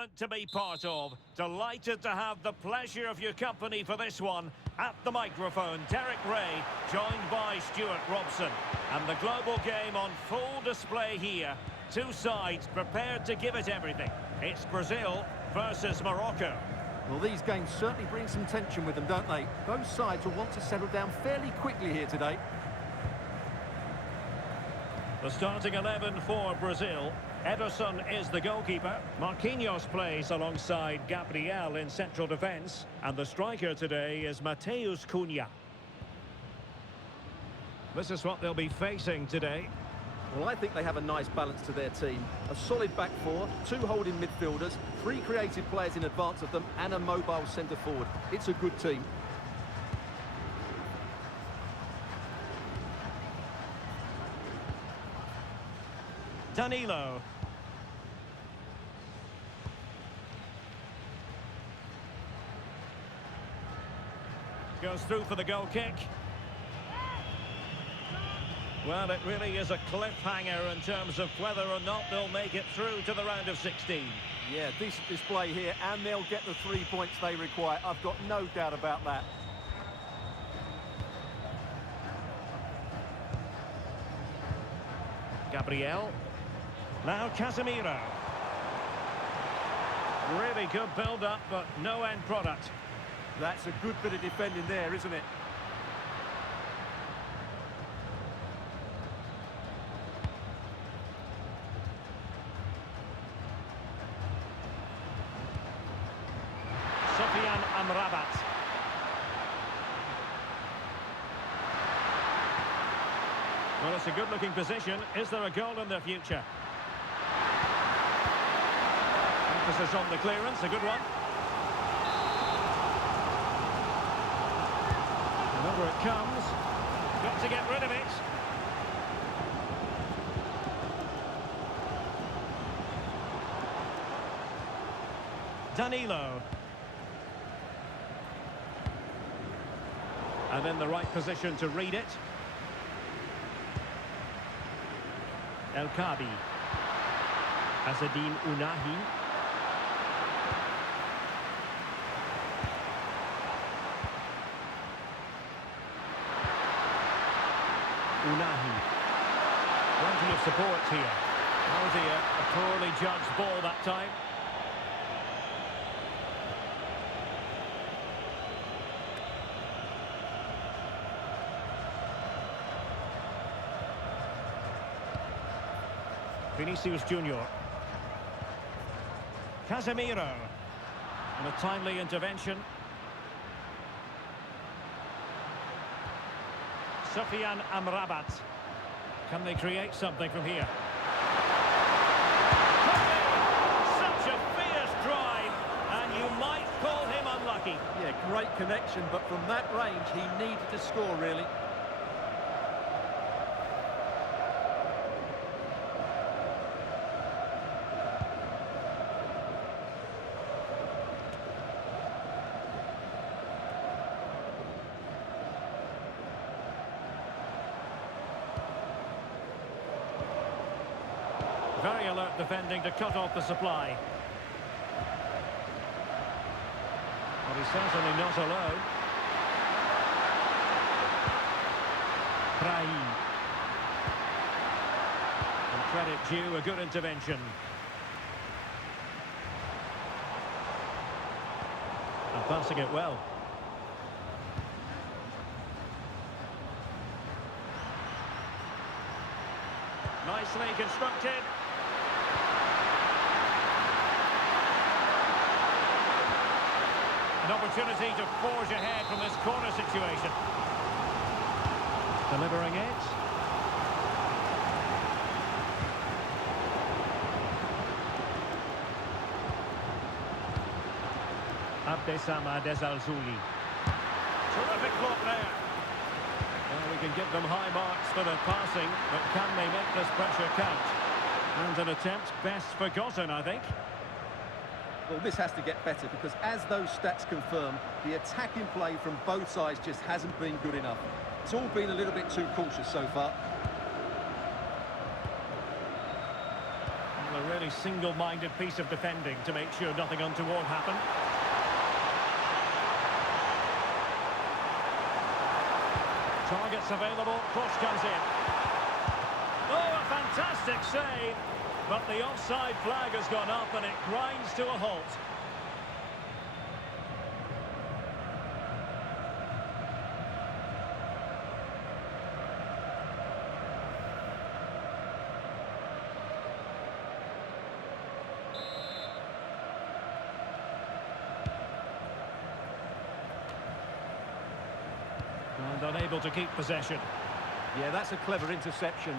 moment to be part of. Delighted to have the pleasure of your company for this one. At the microphone, Derek Ray, joined by Stuart Robson. And the global game on full display here. Two sides prepared to give it everything. It's Brazil versus Morocco. Well, these games certainly bring some tension with them, don't they? Both sides will want to settle down fairly quickly here today. The starting 11 for Brazil. Ederson is the goalkeeper. Marquinhos plays alongside Gabriel in central defence. And the striker today is Matheus Cunha. This is what they'll be facing today. Well, I think they have a nice balance to their team. A solid back four, two holding midfielders, three creative players in advance of them, and a mobile centre forward. It's a good team. Danilo. Goes through for the goal kick. Well, it really is a cliffhanger in terms of whether or not they'll make it through to the round of 16. Yeah, decent display here, and they'll get the 3 points they require. I've got no doubt about that. Gabriel. Now Casemiro. Really good build-up, but no end product. That's a good bit of defending there, isn't it? Amrabat. Well, it's a good-looking position. Is there a goal in the future? Emphasis on the clearance, a good one. And over it comes. Got to get rid of it. Danilo. And in the right position to read it. El Kabi. Azzedine Ounahi. Ounahi. Plenty of support here. That was a poorly judged ball that time. Vinicius Junior. Casemiro. And a timely intervention. Sofiane Amrabat. Can they create something from here? Such a fierce drive, and you might call him unlucky. Yeah, great connection, but from that range, he needed to score, really. Very alert defending to cut off the supply. But he's certainly not alone. Brahim. And credit due, a good intervention. And passing it well. Nicely constructed. An opportunity to forge ahead from this corner situation. Delivering it. Abdessamad Ezzalzouli. Terrific block there. Well, we can give them high marks for their passing, but can they make this pressure count? And an attempt best forgotten, I think. Well, this has to get better because as those stats confirm, the attacking play from both sides just hasn't been good enough. It's all been a little bit too cautious so far. Well, there really single-minded piece of defending to make sure nothing untoward happened. Targets available, cross comes in. Oh, a fantastic save! But the offside flag has gone up and it grinds to a halt. And unable to keep possession. Yeah, that's a clever interception.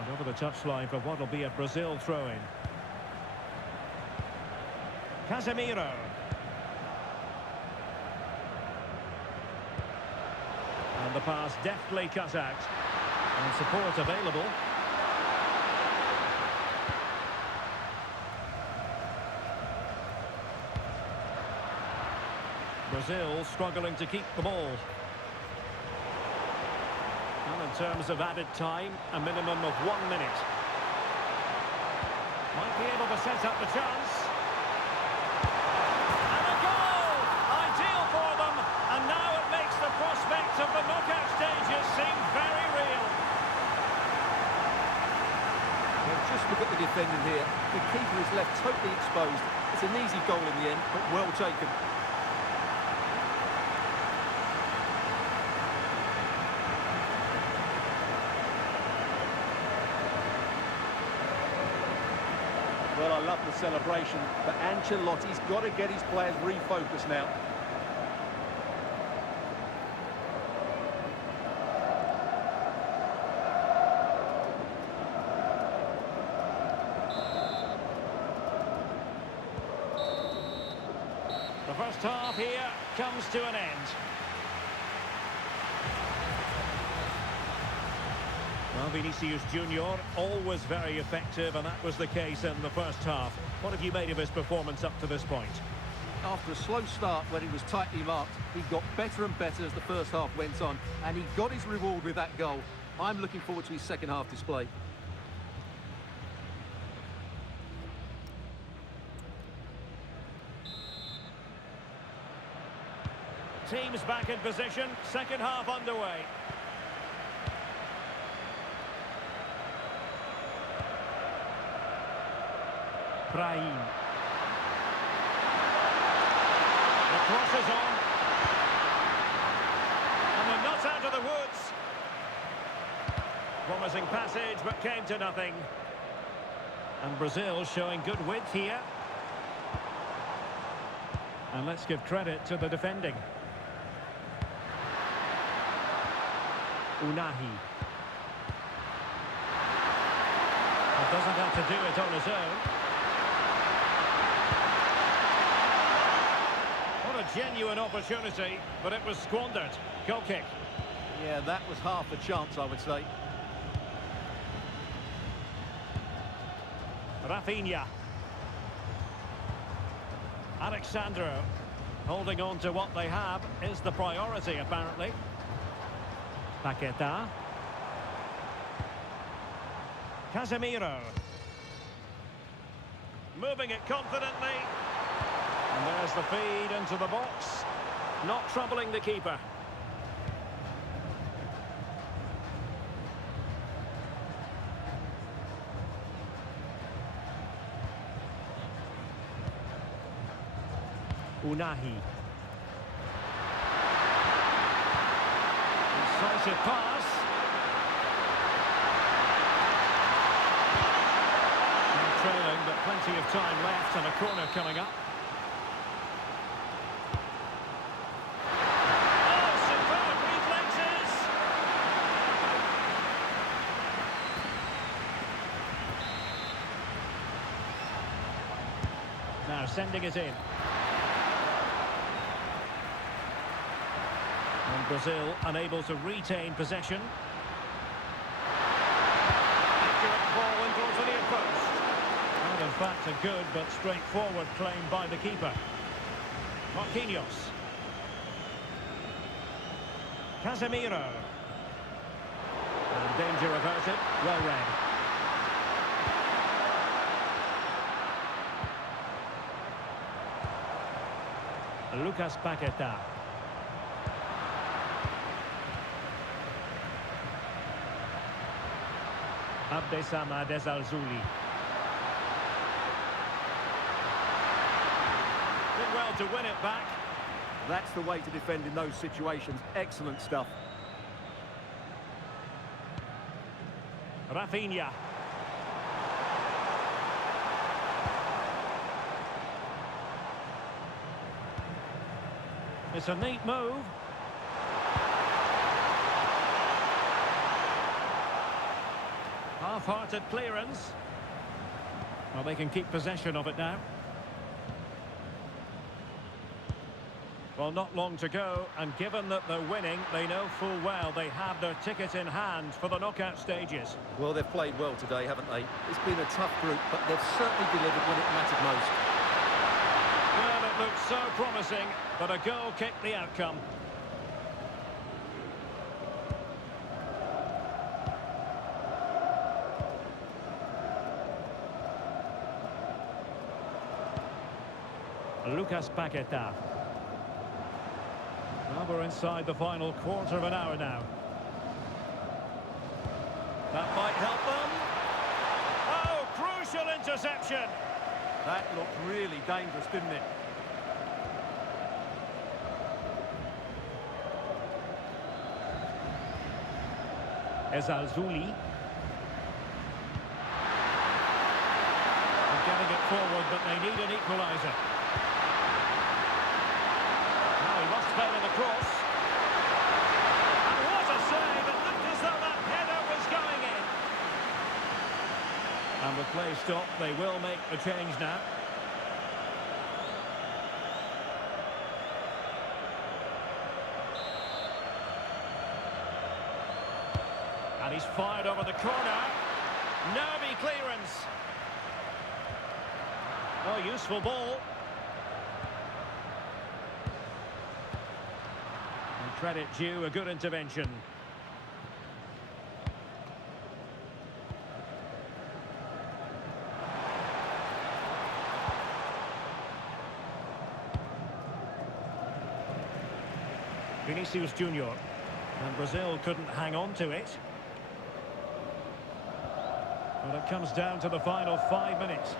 And over the touchline for what will be a Brazil throw-in. Casemiro. And the pass deftly cut out. And support available. Brazil struggling to keep the ball. Well, in terms of added time, a minimum of 1 minute. Might be able to set up the chance. And a goal! Ideal for them. And now it makes the prospect of the knockout stages seem very real. Well, just look at the defending here. The keeper is left totally exposed. It's an easy goal in the end, but well taken. Well, I love the celebration, but Ancelotti's got to get his players refocused now. The first half here comes to an end. Well, Vinicius Junior, always very effective, and that was the case in the first half. What have you made of his performance up to this point? After a slow start when he was tightly marked, he got better and better as the first half went on, and he got his reward with that goal. I'm looking forward to his second half display. Teams back in position, second half underway. Brahim. The cross is on. And they're not out of the woods. Promising passage, but came to nothing. And Brazil showing good width here. And let's give credit to the defending. Unahi. Doesn't have to do it on his own. What a genuine opportunity, but it was squandered. Goal kick. Yeah, that was half a chance, I would say. Rafinha. Alexandro. Holding on to what they have is the priority, apparently. Paqueta. Casemiro. Moving it confidently. And there's the feed into the box. Not troubling the keeper. Unahi. Decisive pass. Trailing, but plenty of time left and a corner coming up. Oh, superb reflexes! Now sending it in. And Brazil unable to retain possession. Accurate ball in towards the near post. In fact, a good but straightforward claim by the keeper. Marquinhos. Casemiro. And danger averted. Well read. Lucas Paqueta. Abdesama Desalzuli. Did well to win it back. That's the way to defend in those situations. Excellent stuff. Rafinha. It's a neat move. Half-hearted clearance. Well, they can keep possession of it now. Well, not long to go, and given that they're winning, they know full well they have their ticket in hand for the knockout stages. Well, they've played well today, haven't they? It's been a tough group, but they've certainly delivered when it mattered most. Well, it looked so promising, but a goal kicked the outcome. Lucas Paqueta. Well, we're inside the final quarter of an hour now. That might help them. Oh, crucial interception. That looked really dangerous, didn't it? Desalzuli. Getting it forward, but they need an equaliser. Now he must fail in the cross. And what a save! It looked as though that header was going in. And with play stopped, they will make the change now. And he's fired over the corner. Nervy clearance. Oh, useful ball. And credit due, a good intervention. Vinicius Junior. And Brazil couldn't hang on to it. But it comes down to the final 5 minutes.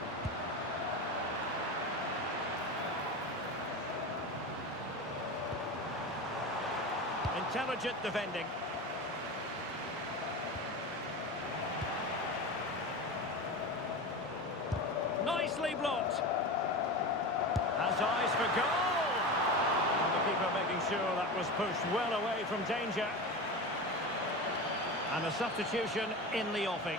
Intelligent defending. Nicely blocked. Has eyes for goal. And the keeper making sure that was pushed well away from danger. And a substitution in the offing.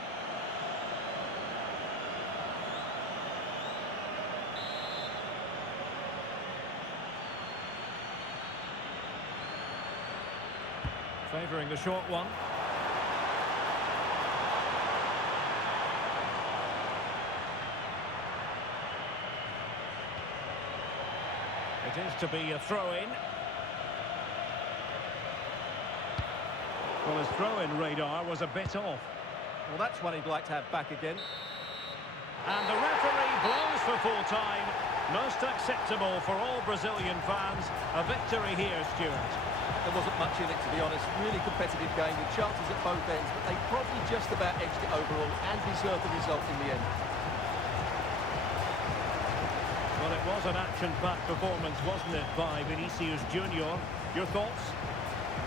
Favouring the short one. It is to be a throw-in. Well, his throw-in radar was a bit off. Well, that's one he'd like to have back again. And the referee blows for full time. Most acceptable for all Brazilian fans. A victory here, Stuart. There wasn't much in it, to be honest. Really competitive game with chances at both ends, but they probably just about edged it overall and deserved the result in the end. Well, it was an action-packed performance, wasn't it, by Vinicius Junior? Your thoughts?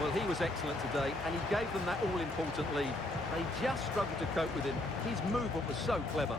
Well, he was excellent today, and he gave them that all-important lead. They just struggled to cope with him. His movement was so clever.